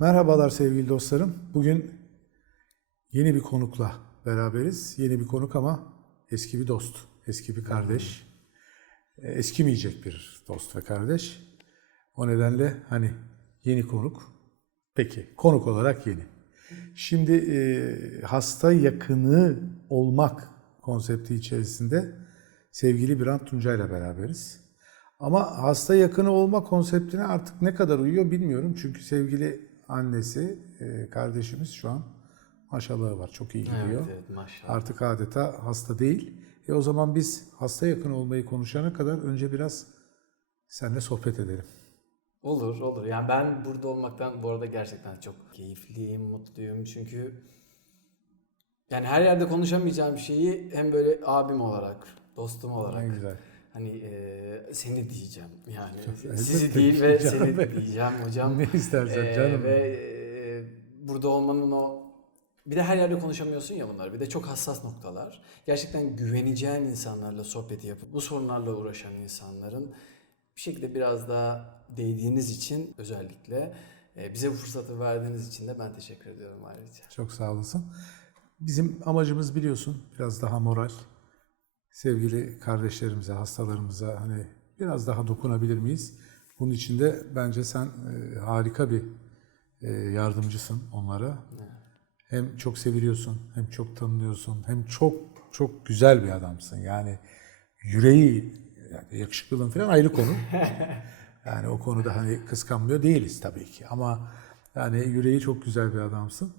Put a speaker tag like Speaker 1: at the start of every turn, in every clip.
Speaker 1: Merhabalar sevgili dostlarım. Bugün yeni bir konukla beraberiz. Yeni bir konuk ama eski bir dost, eski bir kardeş. E, Eskimeyecek bir dost ve kardeş. O nedenle hani yeni konuk. Peki konuk olarak yeni. Şimdi e, hasta yakını olmak konsepti içerisinde sevgili Birant Tunca ile beraberiz. Ama hasta yakını olma konseptine artık ne kadar uyuyor bilmiyorum. Çünkü sevgili annesi, e, kardeşimiz şu an maşallahı var. Çok iyi gidiyor.
Speaker 2: Evet, evet maşallah.
Speaker 1: Artık adeta hasta değil. E o zaman biz hasta yakını olmayı konuşana kadar önce biraz seninle sohbet edelim.
Speaker 2: Olur olur. Yani ben burada olmaktan bu arada gerçekten çok keyifliyim, mutluyum. Çünkü yani her yerde konuşamayacağım şeyi hem böyle abim olarak, dostum
Speaker 1: Ne
Speaker 2: olarak
Speaker 1: güzel.
Speaker 2: Hani e, seni diyeceğim. Yani sizi değil ve seni
Speaker 1: benim.
Speaker 2: diyeceğim hocam.
Speaker 1: Ne istersen
Speaker 2: E,
Speaker 1: canım.
Speaker 2: Ve e, burada olmanın o bir de her yerde konuşamıyorsun ya bunlar. Bir de çok hassas noktalar. Gerçekten güveneceğin insanlarla sohbeti yapıp bu sorunlarla uğraşan insanların bir şekilde biraz daha değdiğiniz için özellikle bize bu fırsatı verdiğiniz için de ben teşekkür ediyorum ayrıca.
Speaker 1: Çok sağ olasın. Bizim amacımız biliyorsun biraz daha moral. Sevgili kardeşlerimize, hastalarımıza hani biraz daha dokunabilir miyiz? Bunun için de bence sen e, harika bir e, yardımcısın onlara. Hem çok seviliyorsun, hem çok tanınıyorsun, hem çok çok güzel bir adamsın. Yani yüreği, yani yakışıklılığın falan ayrı konu. Yani o konuda hani kıskanmıyor değiliz tabii ki ama yani yüreği çok güzel bir adamsın.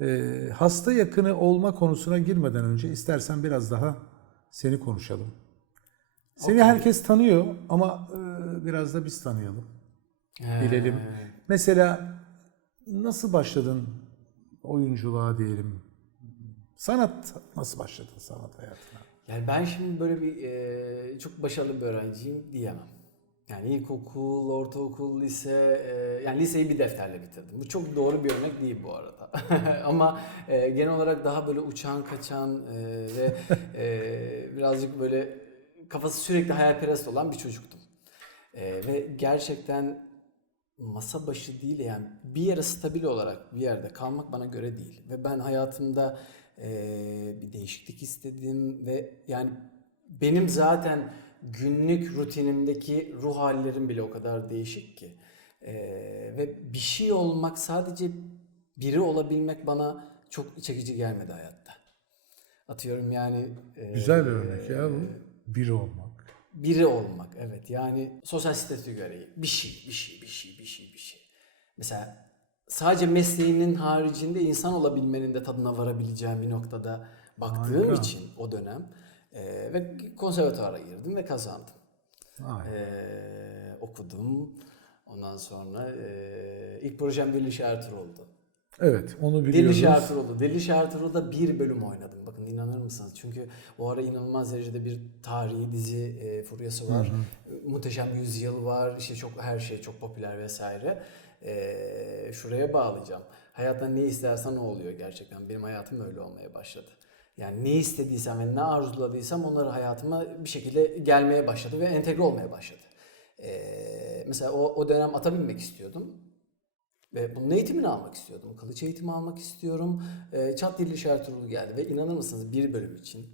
Speaker 1: Ee, hasta yakını olma konusuna girmeden önce istersen biraz daha seni konuşalım. Seni herkes tanıyor ama e, biraz da biz tanıyalım, bilelim.
Speaker 2: Ee,
Speaker 1: Mesela nasıl başladın oyunculuğa diyelim? Sanat nasıl başladın sanat hayatına?
Speaker 2: Yani ben şimdi böyle bir e, çok başarılı bir öğrenciyim diyemem. Yani ilkokul, ortaokul, lise, e, yani liseyi bir defterle bitirdim. Bu çok doğru bir örnek değil bu arada. Ama e, genel olarak daha böyle uçan, kaçan e, ve e, birazcık böyle kafası sürekli hayalperest olan bir çocuktum. Ve gerçekten masa başı değil yani bir yere stabil olarak bir yerde kalmak bana göre değil. Ve ben hayatımda bir değişiklik istedim ve yani benim zaten günlük rutinimdeki ruh hallerim bile o kadar değişik ki. Eee, ve bir şey olmak sadece biri olabilmek bana çok çekici gelmedi hayatta. Atıyorum yani... eee,
Speaker 1: Güzel bir örnek ya bu. Biri olmak.
Speaker 2: biri olmak evet yani sosyal statü gereği bir şey bir şey bir şey bir şey bir şey. Mesela sadece mesleğinin haricinde insan olabilmenin de tadına varabileceğim bir noktada baktığım
Speaker 1: Harika.
Speaker 2: için o dönem e, ve konservatuvara girdim ve kazandım. E, okudum. Ondan sonra e, ilk projem Deliş Ertuğrul'du.
Speaker 1: Evet, onu biliyoruz.
Speaker 2: Deliş Ertuğrul'u. Deliş Ertuğrul'da bir bölüm oynadım. Bakın inanır mısınız? Çünkü o ara inanılmaz derecede bir tarihi dizi e, furyası var. E, Muhteşem Yüzyıl var. İşte çok her şey çok popüler vesaire. E, şuraya bağlayacağım. Hayatta ne istersen o oluyor gerçekten. Benim hayatım öyle olmaya başladı. Yani ne istediysem ve ne arzuladıysam onları hayatıma bir şekilde gelmeye başladı ve entegre olmaya başladı. E, mesela o, o dönem ata binmek istiyordum. Ve bunun eğitimini almak istiyordum. Kılıç eğitimi almak istiyorum. E, Çat Dilli Ertuğrul geldi ve inanır mısınız bir bölüm için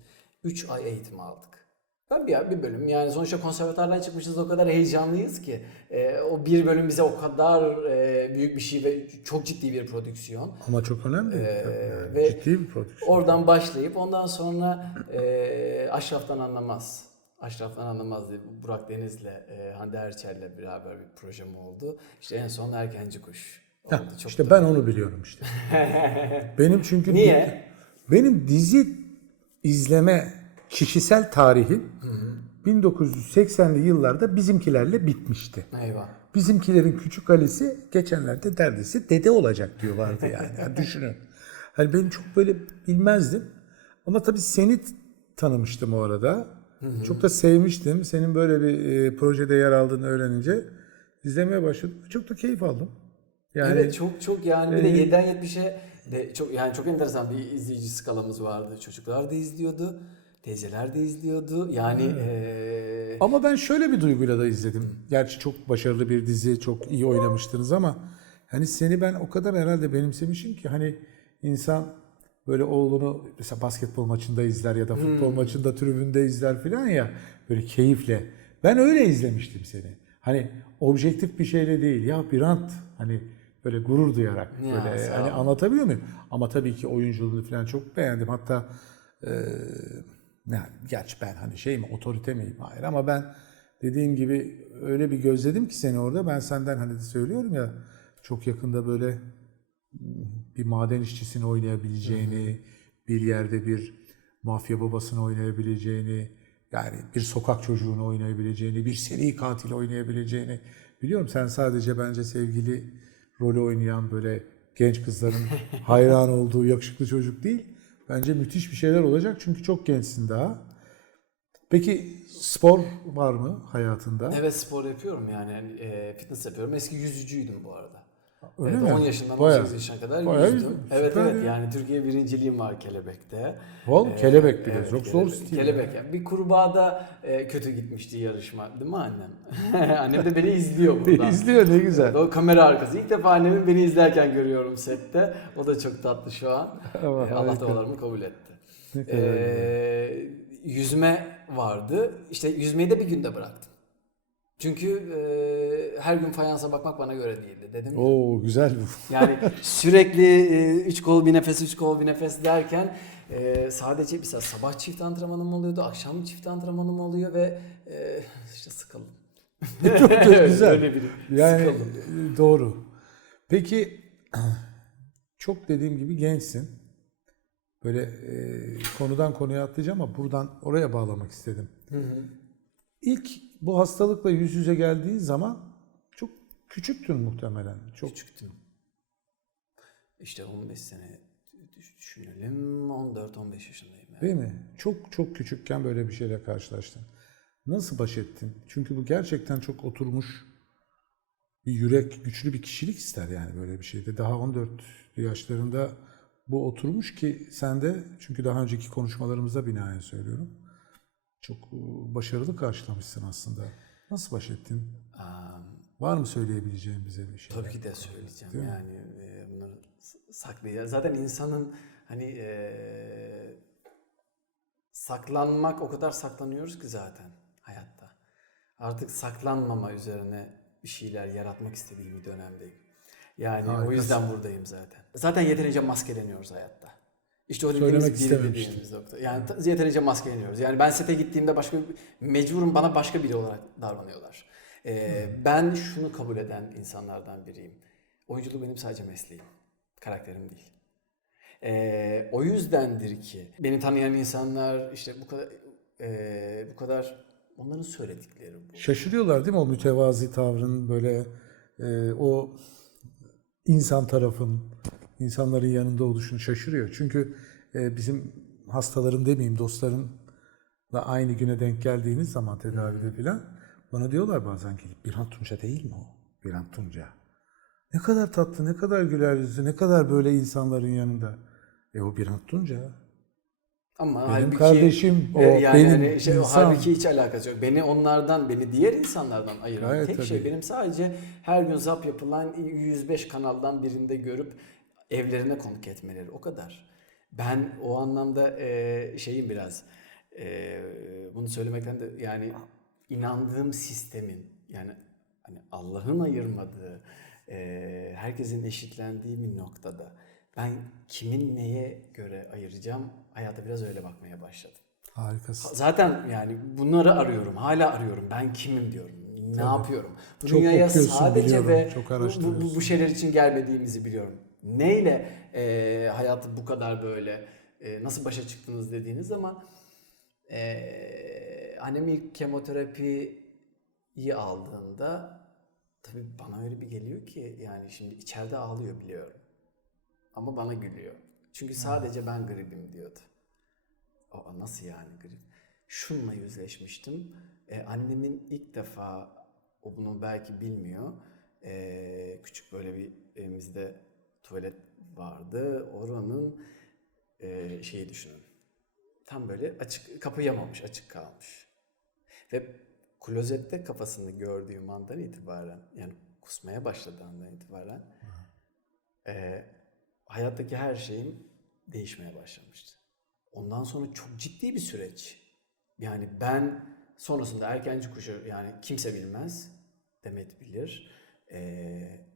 Speaker 2: 3 ay eğitim aldık. Ben bir, bir bölüm yani sonuçta konservatuardan çıkmışız o kadar heyecanlıyız ki. E, o bir bölüm bize o kadar e, büyük bir şey ve çok ciddi bir prodüksiyon.
Speaker 1: Ama çok önemli.
Speaker 2: Ee,
Speaker 1: Yani
Speaker 2: ve
Speaker 1: ciddi bir prodüksiyon.
Speaker 2: Oradan başlayıp ondan sonra e, Aşraf'tan Anlamaz. Aşraf'tan Anlamaz diye Burak Deniz'le, e, Hande Erçel'le beraber bir projem oldu. İşte en son Erkenci Kuş oldu.
Speaker 1: Heh,
Speaker 2: Çok
Speaker 1: işte
Speaker 2: da-
Speaker 1: ben onu biliyorum işte. Benim çünkü
Speaker 2: Niye?
Speaker 1: benim dizi izleme kişisel tarihim 1980'li yıllarda bizimkilerle bitmişti.
Speaker 2: Eyvah.
Speaker 1: Bizimkilerin küçük Ali'si geçenlerde neredeyse dede olacak diyorlardı yani. yani düşünün. Hani ben çok böyle bilmezdim. Ama tabii seni tanımıştım o arada. Çok da sevmiştim. Senin böyle bir e, projede yer aldığını öğrenince izlemeye başladım. Çok da keyif aldım. Yani
Speaker 2: evet çok çok yani bir de
Speaker 1: e,
Speaker 2: 7'den 70'e de çok yani çok enteresan bir izleyici skalamız vardı. Çocuklar da izliyordu. Teyzeler de izliyordu. Yani eee,
Speaker 1: Ama ben şöyle bir duyguyla da izledim. Gerçi çok başarılı bir dizi, çok iyi oynamıştınız ama Hani seni ben o kadar herhalde benimsemişim ki hani insan böyle oğlunu mesela basketbol maçında izler ya da futbol maçında tribünde izler falan ya böyle keyifle. Ben öyle izlemiştim seni. Hani objektif bir şeyle değil ya bir ant hani böyle gurur duyarak
Speaker 2: Ya,
Speaker 1: böyle
Speaker 2: sağ
Speaker 1: hani anlatabiliyor muyum? Ama tabii ki oyunculuğunu falan çok beğendim. Hatta e, yani gerçi ben hani şey mi otorite miyim? Hayır ama ben dediğim gibi öyle bir gözledim ki seni orada. Ben senden hani söylüyorum ya çok yakında böyle bir maden işçisini oynayabileceğini, bir yerde bir mafya babasını oynayabileceğini, yani bir sokak çocuğunu oynayabileceğini, bir seri katil oynayabileceğini biliyorum. Sen sadece bence sevgili rolü oynayan böyle genç kızların hayran olduğu yakışıklı çocuk değil. Bence müthiş bir şeyler olacak çünkü çok gençsin daha. Peki spor var mı hayatında?
Speaker 2: Evet spor yapıyorum yani e, fitness yapıyorum. Eski yüzücüydüm bu arada.
Speaker 1: Öyle
Speaker 2: evet,
Speaker 1: mi?
Speaker 2: 10 yaşından
Speaker 1: Bayağı.
Speaker 2: 18 yaşına kadar
Speaker 1: Bayağı
Speaker 2: yüzdüm. Evet evet
Speaker 1: ya.
Speaker 2: yani Türkiye birinciliğim var kelebekte.
Speaker 1: Ol,
Speaker 2: Ee,
Speaker 1: kelebek bile.
Speaker 2: evet,
Speaker 1: çok zor stil.
Speaker 2: Kelebek yani. Bir kurbağada e, kötü gitmişti yarışma değil mi annem? annem de beni izliyor buradan.
Speaker 1: İzliyor ne güzel.
Speaker 2: O kamera arkası. İlk defa annemi beni izlerken görüyorum sette. O da çok tatlı şu an.
Speaker 1: Ama
Speaker 2: Ee, Allah
Speaker 1: harika.
Speaker 2: dualarımı kabul etti. Ee, yüzme vardı. İşte yüzmeyi de bir günde bıraktım. Çünkü e, her gün fayansa bakmak bana göre değildi dedim.
Speaker 1: Oo güzel bu.
Speaker 2: Yani sürekli e, üç kol bir nefes, üç kol bir nefes derken e, sadece mesela sabah çift antrenmanım oluyordu, akşam çift antrenmanım oluyor ve e, işte sıkıldım.
Speaker 1: Çok
Speaker 2: Evet,
Speaker 1: güzel.
Speaker 2: öyle biri.
Speaker 1: Yani
Speaker 2: Sıkıldım.
Speaker 1: e, doğru. Peki çok dediğim gibi gençsin. Böyle e, konudan konuya atlayacağım ama buradan oraya bağlamak istedim.
Speaker 2: Hı hı.
Speaker 1: İlk bu hastalıkla yüz yüze geldiğin zaman çok küçüktün muhtemelen. Çok
Speaker 2: Küçüktüm. İşte 15 sene düş- düşünelim 14-15 yaşındayım. Yani.
Speaker 1: Değil mi? Çok çok küçükken böyle bir şeyle karşılaştın. Nasıl baş ettin? Çünkü bu gerçekten çok oturmuş bir yürek, güçlü bir kişilik ister yani böyle bir şeyde. Daha 14 yaşlarında bu oturmuş ki sen de çünkü daha önceki konuşmalarımıza binaen söylüyorum. Çok e, başarılı karşılamışsın aslında. Nasıl baş ettin?
Speaker 2: Aa,
Speaker 1: Var mı söyleyebileceğin bize bir şey?
Speaker 2: Tabii ki de söyleyeceğim
Speaker 1: Değil
Speaker 2: yani e, bunları saklayacağız. Zaten insanın hani e, saklanmak o kadar saklanıyoruz ki zaten hayatta. Artık saklanmama üzerine bir şeyler yaratmak istediğim bir dönemdeyim. Yani o
Speaker 1: Harikasın.
Speaker 2: yüzden buradayım zaten. Zaten yeterince maskeleniyoruz hayatta. İşte o dediğimiz biri dediğimiz nokta. Yani yeterince maskeleniyoruz. Yani ben sete gittiğimde başka mecburum bana başka biri olarak davranıyorlar. Ee, Ben şunu kabul eden insanlardan biriyim. Oyunculuk benim sadece mesleğim. Karakterim değil. Ee, o yüzdendir ki beni tanıyan insanlar işte bu kadar e, bu kadar onların söyledikleri bu.
Speaker 1: Şaşırıyorlar değil mi o mütevazi tavrın böyle e, o insan tarafın insanların yanında oluşunu şaşırıyor. Çünkü e, bizim hastalarım demeyeyim dostlarım da aynı güne denk geldiğiniz zaman tedavide filan bana diyorlar bazen gelip Birhan Tunca değil mi o? Birhan Tunca. Ne kadar tatlı, ne kadar güler yüzlü, ne kadar böyle insanların yanında. E o Birhan Tunca.
Speaker 2: Ama
Speaker 1: Benim
Speaker 2: halbuki
Speaker 1: kardeşim, o
Speaker 2: e, yani
Speaker 1: benim
Speaker 2: hani şey, o
Speaker 1: insan.
Speaker 2: halbuki hiç alakası yok. Beni onlardan, beni diğer insanlardan ayıran
Speaker 1: Gayet
Speaker 2: tek
Speaker 1: tabii.
Speaker 2: şey benim sadece her gün zap yapılan 105 kanaldan birinde görüp evlerine konuk etmeleri. O kadar. Ben o anlamda e, şeyim biraz e, bunu söylemekten de yani inandığım sistemin yani hani Allah'ın ayırmadığı e, herkesin eşitlendiği bir noktada ben kimin neye göre ayıracağım hayata biraz öyle bakmaya başladım.
Speaker 1: Harikasın.
Speaker 2: Zaten yani bunları arıyorum. Hala arıyorum. Ben kimim diyorum. Ne yapıyorum? Bu
Speaker 1: Çok
Speaker 2: dünyaya
Speaker 1: okuyorsun,
Speaker 2: sadece
Speaker 1: biliyorum.
Speaker 2: ve
Speaker 1: Çok
Speaker 2: bu, bu, bu şeyler için gelmediğimizi biliyorum. Neyle e, hayatı bu kadar böyle e, nasıl başa çıktınız dediğiniz zaman e, annem ilk kemoterapiyi aldığında tabii bana öyle bir geliyor ki yani şimdi içeride ağlıyor biliyorum. Ama bana gülüyor. Çünkü sadece ben gribim diyordu. Aa, nasıl yani grip? Şununla yüzleşmiştim. Ee, annemin ilk defa, o bunu belki bilmiyor. ee, küçük böyle bir evimizde tuvalet vardı. Oranın ee, şeyi düşünün. Tam böyle açık, kapayamamış, açık kalmış. Ve klozette kafasını gördüğüm andan itibaren, yani kusmaya başladığı andan itibaren e, hayattaki her şeyim değişmeye başlamıştı. Ondan sonra çok ciddi bir süreç. Yani ben sonrasında erkenci kuşu yani kimse bilmez. Demet bilir. Ee,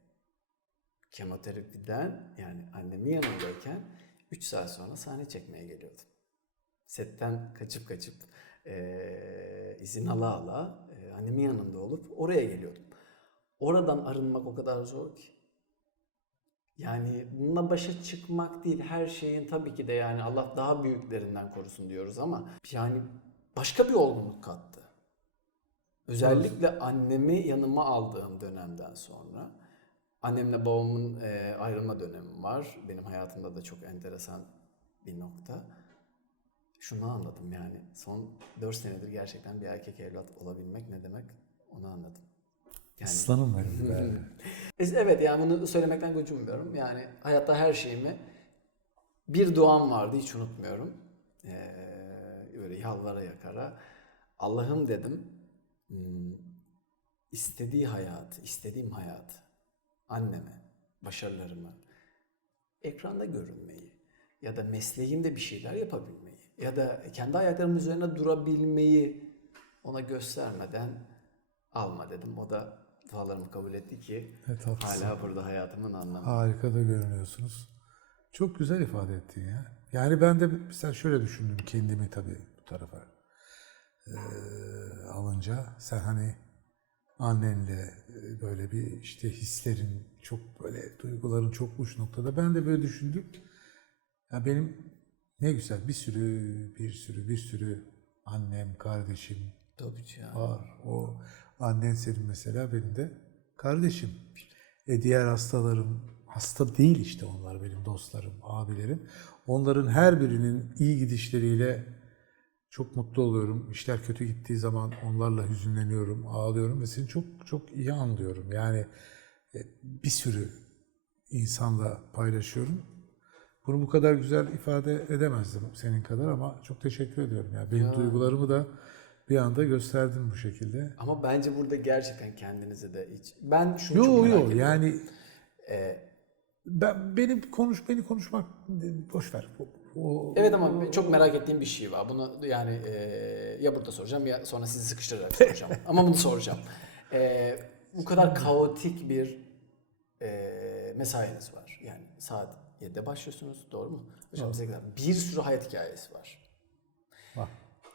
Speaker 2: kemoterapiden yani annemin yanındayken 3 saat sonra sahne çekmeye geliyordum. Setten kaçıp kaçıp ee, izin ala ala ee, annemin yanında olup oraya geliyordum. Oradan arınmak o kadar zor ki. Yani bununla başa çıkmak değil her şeyin tabii ki de yani Allah daha büyüklerinden korusun diyoruz ama yani başka bir olgunluk kattı. Özellikle annemi yanıma aldığım dönemden sonra annemle babamın e, ayrılma dönemi var. Benim hayatımda da çok enteresan bir nokta. Şunu anladım yani son 4 senedir gerçekten bir erkek evlat olabilmek ne demek onu anladım. Yani
Speaker 1: Aslanım benim be.
Speaker 2: Evet yani bunu söylemekten gocunmuyorum. Yani hayatta her şeyimi bir duam vardı hiç unutmuyorum. Ee, böyle yalvara yakara. Allah'ım dedim hmm, istediği hayatı, istediğim hayatı anneme, başarılarımı ekranda görünmeyi ya da mesleğimde bir şeyler yapabilmeyi ya da kendi ayaklarımın üzerine durabilmeyi ona göstermeden alma dedim. O da dualarımı kabul etti ki
Speaker 1: tatlısın.
Speaker 2: hala burada hayatımın anlamı.
Speaker 1: Harika da görünüyorsunuz. Çok güzel ifade ettin ya. Yani ben de mesela şöyle düşündüm kendimi tabii bu tarafa eee, alınca. Sen hani annenle e, böyle bir işte hislerin çok böyle duyguların çok uç noktada. Ben de böyle düşündüm. Ya benim ne güzel bir sürü bir sürü bir sürü annem, kardeşim,
Speaker 2: Tabii ya.
Speaker 1: var. O annen senin mesela benim de kardeşim. E diğer hastalarım, hasta değil işte onlar benim dostlarım, abilerim. Onların her birinin iyi gidişleriyle çok mutlu oluyorum. İşler kötü gittiği zaman onlarla hüzünleniyorum, ağlıyorum ve seni çok çok iyi anlıyorum. Yani e, bir sürü insanla paylaşıyorum. Bunu bu kadar güzel ifade edemezdim senin kadar ama çok teşekkür ediyorum. Yani benim
Speaker 2: Ya.
Speaker 1: duygularımı da bir anda gösterdin bu şekilde.
Speaker 2: Ama bence burada gerçekten kendinize de hiç... Ben şunu
Speaker 1: Yo
Speaker 2: çok merak
Speaker 1: yo
Speaker 2: ediyorum.
Speaker 1: yani
Speaker 2: Ee,
Speaker 1: ben benim konuş beni konuşmak boş ver. O,
Speaker 2: evet ama çok merak ettiğim bir şey var. Bunu yani e, ya burada soracağım ya sonra sizi sıkıştırarak soracağım. ama bunu soracağım. Ee, bu kadar kaotik bir e, mesainiz var. Yani saat 7'de başlıyorsunuz doğru mu? Hocam bize kadar bir sürü hayat hikayesi var.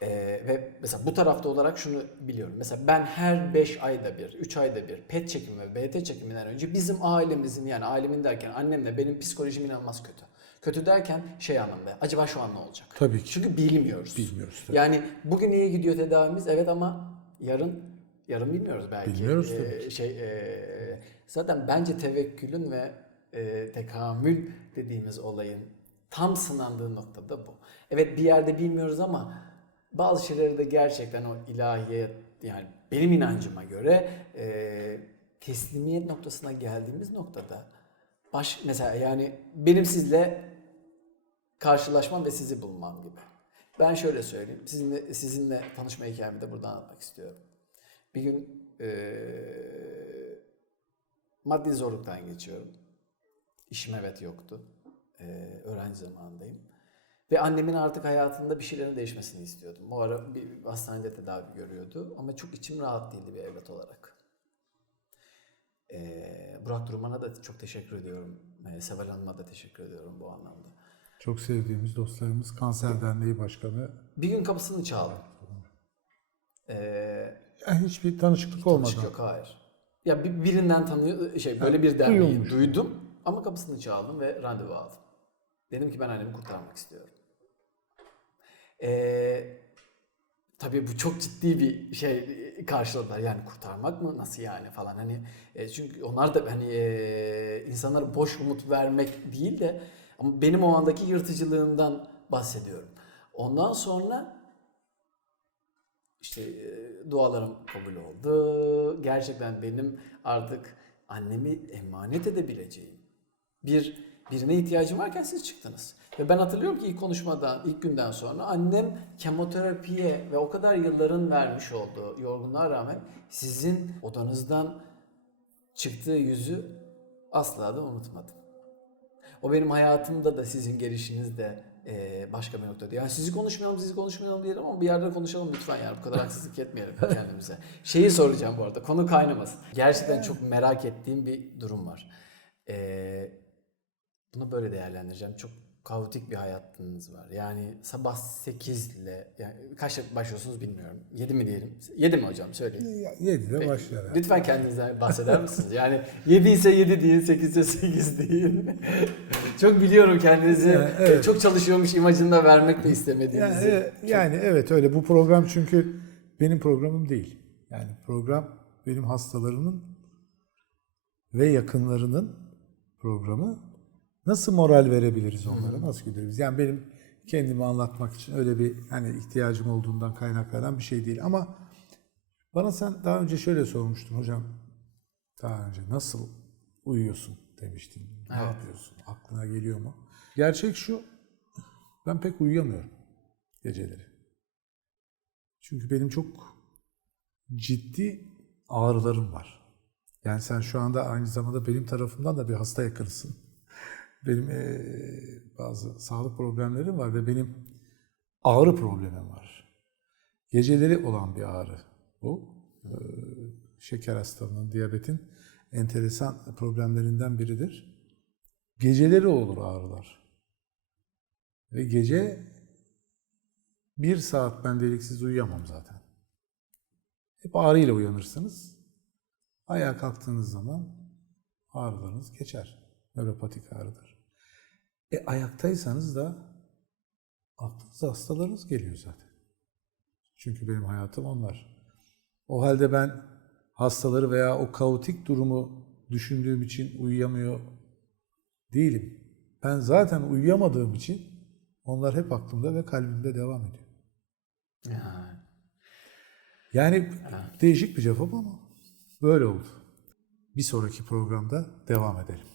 Speaker 2: Ee, ve mesela bu tarafta olarak şunu biliyorum. Mesela ben her 5 ayda bir, 3 ayda bir PET çekimi ve BT çekiminden önce bizim ailemizin yani ailemin derken annemle benim psikolojim inanılmaz kötü. Kötü derken şey anlamda acaba şu an ne olacak?
Speaker 1: Tabii ki.
Speaker 2: Çünkü bilmiyoruz.
Speaker 1: Bilmiyoruz tabii.
Speaker 2: Yani bugün iyi gidiyor tedavimiz evet ama yarın yarın bilmiyoruz belki.
Speaker 1: Bilmiyoruz
Speaker 2: Ee,
Speaker 1: tabii ki.
Speaker 2: Şey e, zaten bence tevekkülün ve e, tekamül dediğimiz olayın tam sınandığı noktada bu. Evet bir yerde bilmiyoruz ama bazı şeyleri de gerçekten o ilahiye yani benim inancıma göre e, teslimiyet noktasına geldiğimiz noktada baş mesela yani benim sizle karşılaşmam ve sizi bulmam gibi. Ben şöyle söyleyeyim. Sizinle, sizinle tanışma hikayemi de burada anlatmak istiyorum. Bir gün eee, maddi zorluktan geçiyorum. İşim evet yoktu. Eee, öğrenci zamanındayım. Ve annemin artık hayatında bir şeylerin değişmesini istiyordum. O ara bir hastanede tedavi görüyordu. Ama çok içim rahat değildi bir evlat olarak. Eee, Burak Durman'a da çok teşekkür ediyorum. Eee, Seval Hanım'a da teşekkür ediyorum bu anlamda.
Speaker 1: Çok sevdiğimiz dostlarımız Kanser Derneği Başkanı.
Speaker 2: Bir gün kapısını çaldım. Ee,
Speaker 1: Yani hiçbir tanışıklık olmadan.
Speaker 2: tanışık yok hayır. Ya bir, birinden tanıyor şey böyle bir derneği
Speaker 1: duyuyormuş.
Speaker 2: duydum ama kapısını çaldım ve randevu aldım. Dedim ki ben annemi kurtarmak istiyorum. Ee, tabii bu çok ciddi bir şey karşıladılar. Yani kurtarmak mı nasıl yani falan hani e, çünkü onlar da hani e, insanlara boş umut vermek değil de ama benim o andaki yırtıcılığımdan bahsediyorum. Ondan sonra işte e, dualarım kabul oldu. Gerçekten benim artık annemi emanet edebileceğim bir birine ihtiyacım varken siz çıktınız. Ve ben hatırlıyorum ki ilk konuşmadan, ilk günden sonra annem kemoterapiye ve o kadar yılların vermiş olduğu yorgunluğa rağmen sizin odanızdan çıktığı yüzü asla da unutmadım. O benim hayatımda da sizin gelişinizde e, başka bir noktada. Yani sizi konuşmayalım, sizi konuşmayalım diyelim ama bir yerde konuşalım lütfen yani. Bu kadar haksızlık etmeyelim kendimize. Şeyi soracağım bu arada, konu kaynamasın. Gerçekten çok merak ettiğim bir durum var. E, bunu böyle değerlendireceğim. Çok kaotik bir hayatınız var. Yani sabah 8 ile yani kaçta başlıyorsunuz bilmiyorum. 7 mi diyelim? 7 mi hocam? Söyleyin.
Speaker 1: 7'de başlar. yani.
Speaker 2: Lütfen kendinizden bahseder misiniz? Yani 7 ise 7 deyin, 8 ise 8 deyin. çok biliyorum kendinizi.
Speaker 1: Yani evet.
Speaker 2: Çok çalışıyormuş imajını da vermek de istemediğinizi.
Speaker 1: Yani, e, yani evet öyle. Bu program çünkü benim programım değil. Yani program benim hastalarımın ve yakınlarının programı. Nasıl moral verebiliriz onlara? Nasıl güderiz? Yani benim kendimi anlatmak için öyle bir hani ihtiyacım olduğundan kaynaklanan bir şey değil. Ama bana sen daha önce şöyle sormuştun hocam. Daha önce nasıl uyuyorsun demiştin. Ne
Speaker 2: Evet.
Speaker 1: yapıyorsun? Aklına geliyor mu? Gerçek şu. Ben pek uyuyamıyorum geceleri. Çünkü benim çok ciddi ağrılarım var. Yani sen şu anda aynı zamanda benim tarafımdan da bir hasta yakınsın. Benim eee, bazı sağlık problemlerim var ve benim ağrı problemim var. Geceleri olan bir ağrı bu. Eee, şeker hastalığının, diyabetin enteresan problemlerinden biridir. Geceleri olur ağrılar. Ve gece bir saat ben deliksiz uyuyamam zaten. Hep ağrıyla uyanırsınız. Ayağa kalktığınız zaman ağrılarınız geçer. Nöropatik ağrıdır. E ayaktaysanız da aklınıza hastalarınız geliyor zaten. Çünkü benim hayatım onlar. O halde ben hastaları veya o kaotik durumu düşündüğüm için uyuyamıyor değilim. Ben zaten uyuyamadığım için onlar hep aklımda ve kalbimde devam ediyor.
Speaker 2: Ya.
Speaker 1: Yani değişik bir cevap ama böyle oldu. Bir sonraki programda devam edelim.